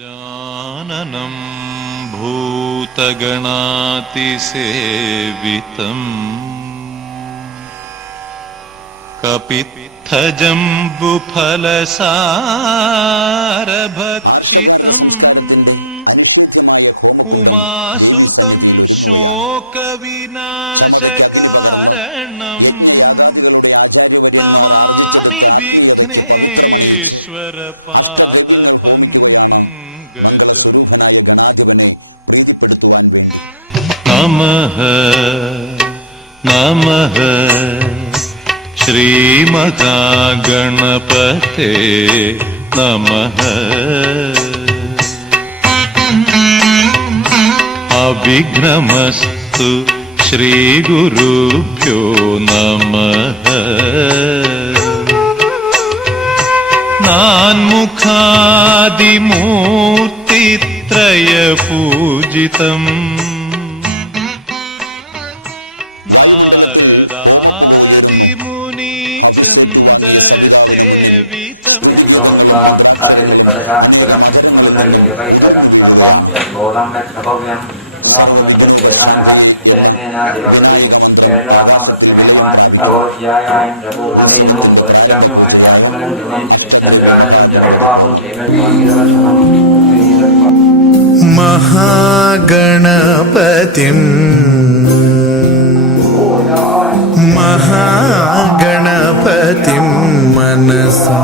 गजाननं भूतगणातिसेवितम् कपित्थजम्बुफलसारभक्षितम् उमासुतं शोकविनाशकारणम् नमामि विघ्नेश्वर पादपङ्कजम्। नमः नमः श्रीमहागणपते नमः। अविघ्नमस्तु श्रीगुरुभ्यो नमः। नान्मुखादिमूर्तित्रयपूजितम् नारदादिमुनिवृन्दसेवितम् महागणपतिं मनसा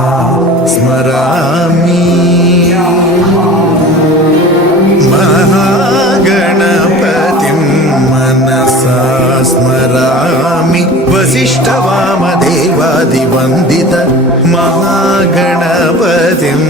स्मरामि। महागणपतिं मनसा स्मरामि। वसिष्ठवामदेवादिवन्दित महागणपतिम्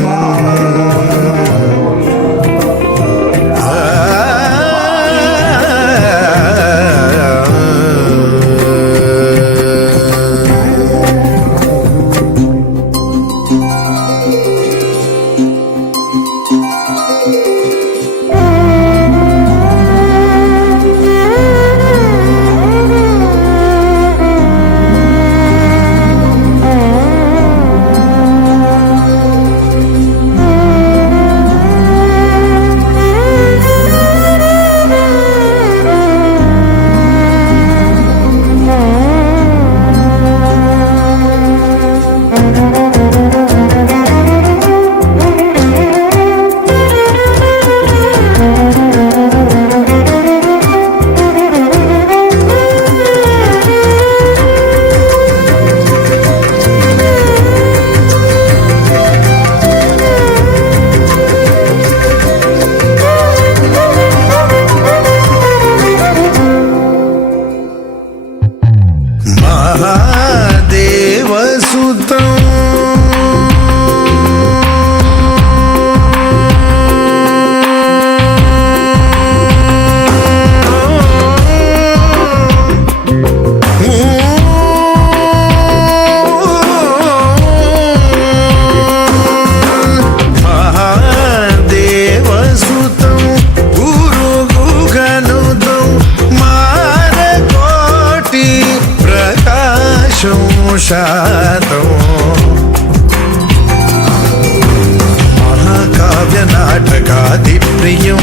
महाकाव्यनाटकादिप्रियं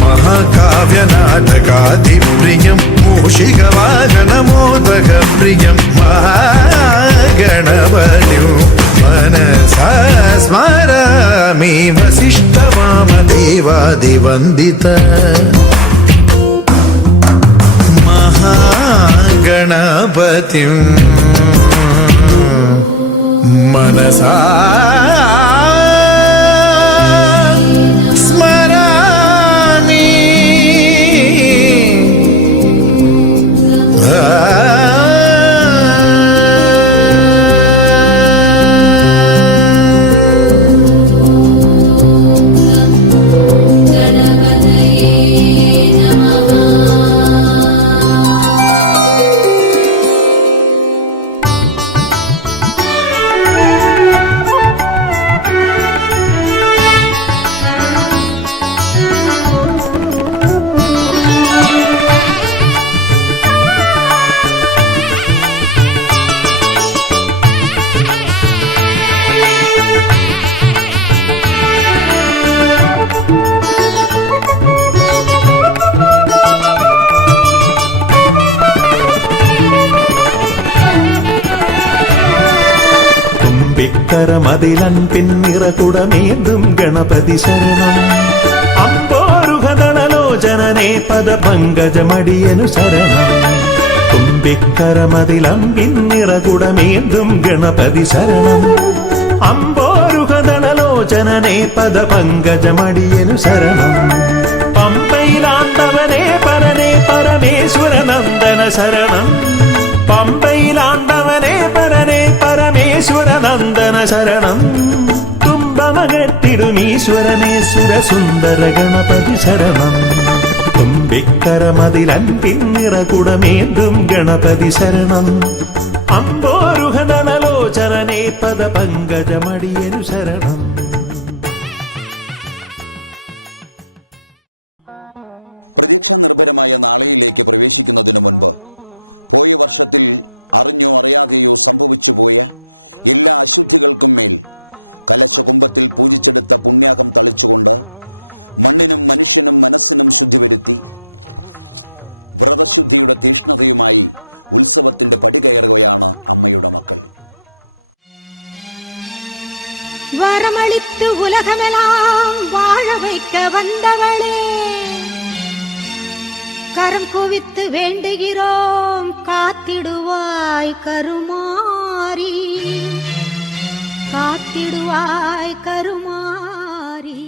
महाकाव्यनाटकादिप्रियं मूषिकवाहनमोदकप्रियं महागणपतिं मनसा स्मरामि। वसिष्ठवामदेवादिवन्दित गणपतिं मनसा स्मरामि। തുമ്പിക്കരമതിലൻപിൻ നിറകുടമേന്തും ഗണപതി ശരണം അമ്പോരുഹദളലോചനനേ പദപങ്കജമടിയനു ശരണം തുമ്പിക്കരമതിലൻപിൻ നിറകുടമേന്തും ഗണപതി ശരണം അമ്പോരുഹദളലോചനനേ പദപങ്കജമടിയനു ശരണം പമ്പയിലാണ്ടവനേ പരനേ പരമേശ്വരനന്ദന ശരണം പമ്പയിലാണ്ടവനേ പരനേ പരമേശ്വരനന്ദന ശരണം തുമ്പമകറ്റിടുമീശ്വരനേ സുരസുന്ദര ഗണപതി ശരണം തുമ്പിക്കരമതിലൻപിൻ നിറകുടമേന്തും ഗണപതി ശരണം അമ്പോരുഹദളലോചനനേ പദപങ്കജമടിയനു ശരണം வரமளித்து உலகமெல்லாம் வாழ வைக்க வந்தவளே, கரம் குவித்து வேண்டுகிறோம் காத்திடுவாய் கருமாரி, காத்திடுவாய் கருமாரி.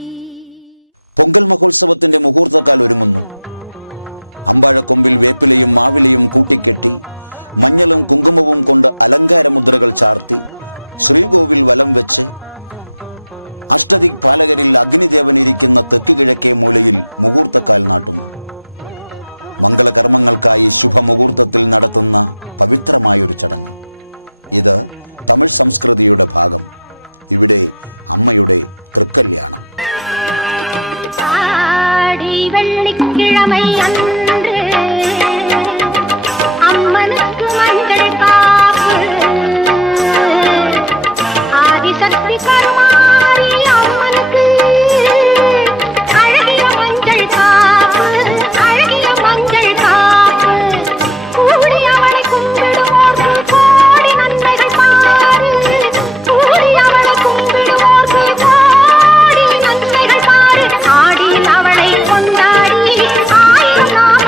வெள்ளிக்கிழமை அன்று அம்மனுக்கு மஞ்சள் காப்பு, ஆதிசக்தி கருமாரி அம்மனுக்கு அழகிய மஞ்சள் காப்பு, அழகிய மஞ்சள் காப்பு. கூடி அவளை கும்பிடுவோர்க்கு கோடி நன்மைகள் பாரு, கூடி அவளை கும்பிடுவோர்க்கு கோடி நன்மைகள் பாரு. ஆடியில் அவளை கொண்டாடி ஆயிரம்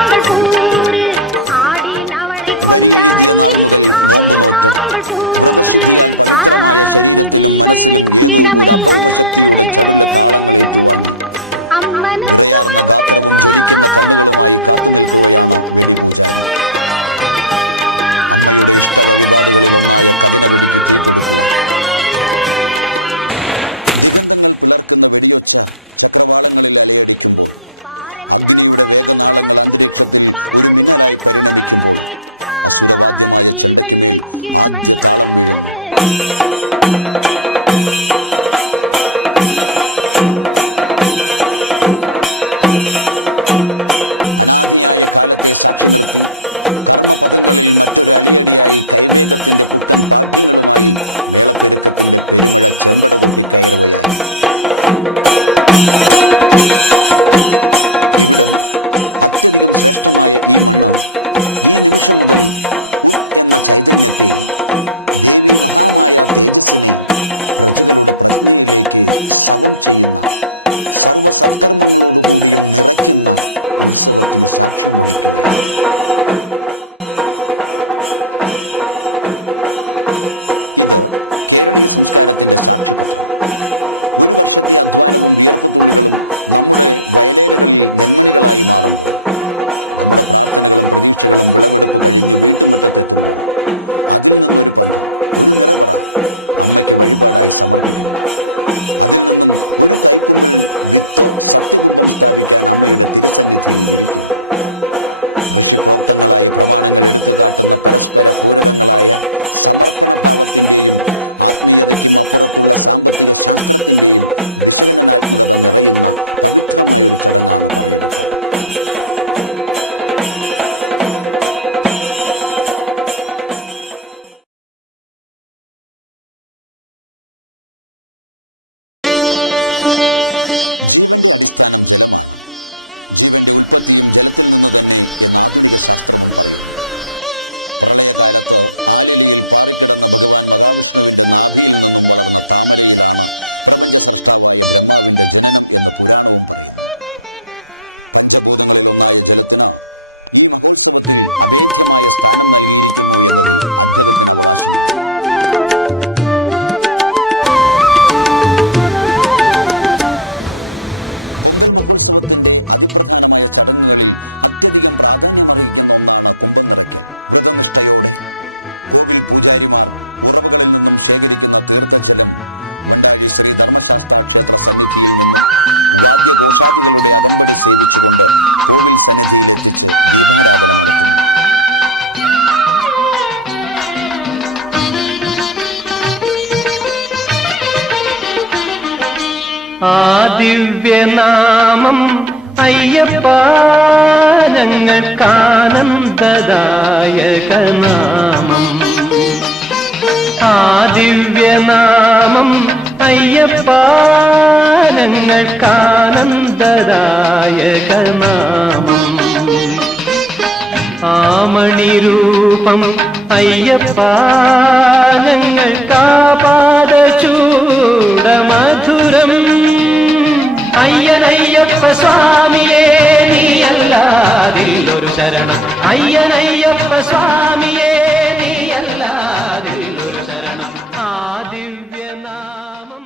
ആ ദിവ്യനാമം അയ്യപ്പ ഞങ്ങൾക്കാനന്ദദായകനാമം. ആ ദിവ്യനാമം അയ്യപ്പ ഞങ്ങൾക്കാനന്ദദായകനാമം. ആമണിരൂപം അയ്യപ്പ ഞങ്ങൾക്കാപാദചൂടമധുരം. അയ്യനയ്യപ്പ സ്വാമിയേ നീയല്ലാതില്ലൊരു ശരണം. അയ്യനയ്യപ്പ സ്വാമിയേ നീയല്ലാതില്ലൊരു ശരണം. ആ ദിവ്യനാമം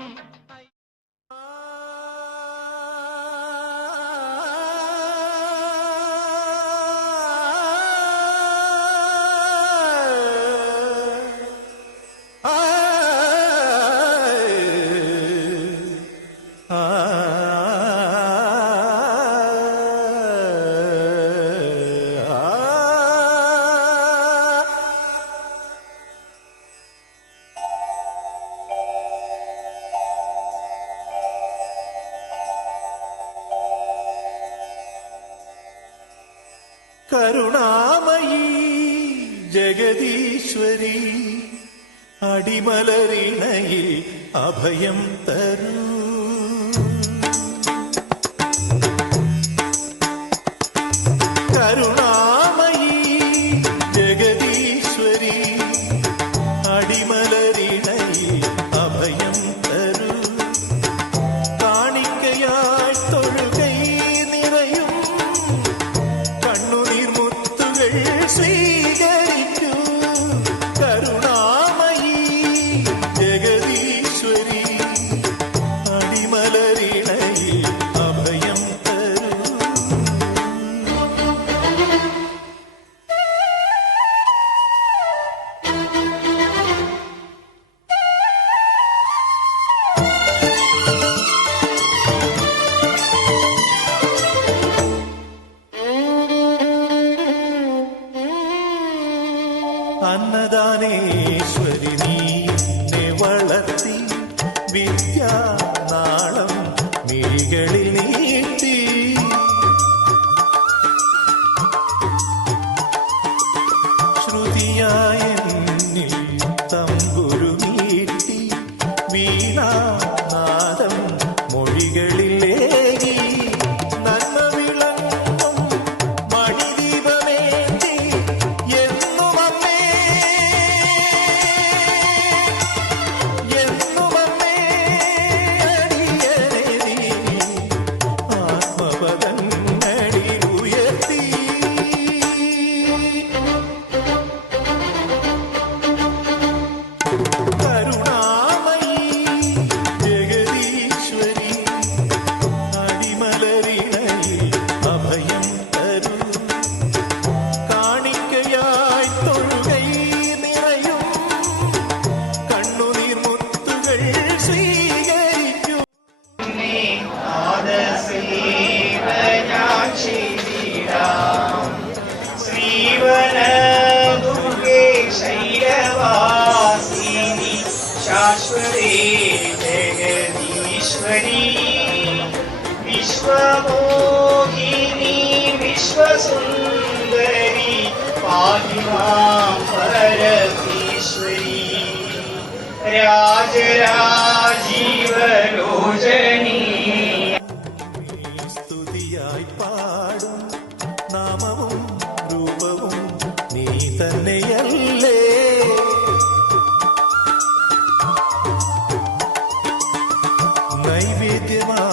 കരുണാമയീ ജഗദീശ്വരി അടിമലരിണയിൽ അഭയം തരൂ. കരുണാമയീ ജഗദീശ്വരി അടിമലരിണയിൽ അഭയം തരൂ. കാണിക്കയായി തൊഴുകൈ നിറയും കണ്ണുനീർ മുത്തുകൾ സ്വീകരിക്കൂ. കരുണാമയീ ജഗദീശ്വരി അടിമലരിണയിൽ അഭയം തരൂ. അന്നദാനേശ്വരി നീ വളർത്തി വിദ്യാനാളം മിഴികളിൽ നീട്ടി. ശ്രുതിയായ എന്നിൽ തമ്പുരു നീട്ടി വീണാനാദം മൊഴികളിലേകി. നന്മ വിളങ്ങും മണിദീപമേന്തി എന്നും അമ്മേ എന്നും അമ്മേ അടിയനെ നീ ആത്മപദങ്ങളിൽ ഉയർത്തി. കരുണാമയീ ജഗദീശ്വരി അടിമലരിണയിൽ അഭയം തരൂ. കാണിക്കയായി തൊഴുകൈ നിറയും കണ്ണുനീർ മുത്തുകൾ സ്വീകരിക്കൂ. ശ്രീവനദുർഗേ ശൈലവാസിനി ശാശ്വതേ ജഗദീശ്വരി വിശ്വമോഹിനി വിശ്വസുന്ദരി പാഹി മാം പരമേശ്വരി രാജരാജീവലോചനീ. സ്തുതിയായി പാടും നാമവും രൂപവും നീ തന്നെയല്ലേ. നൈവേദ്യമായി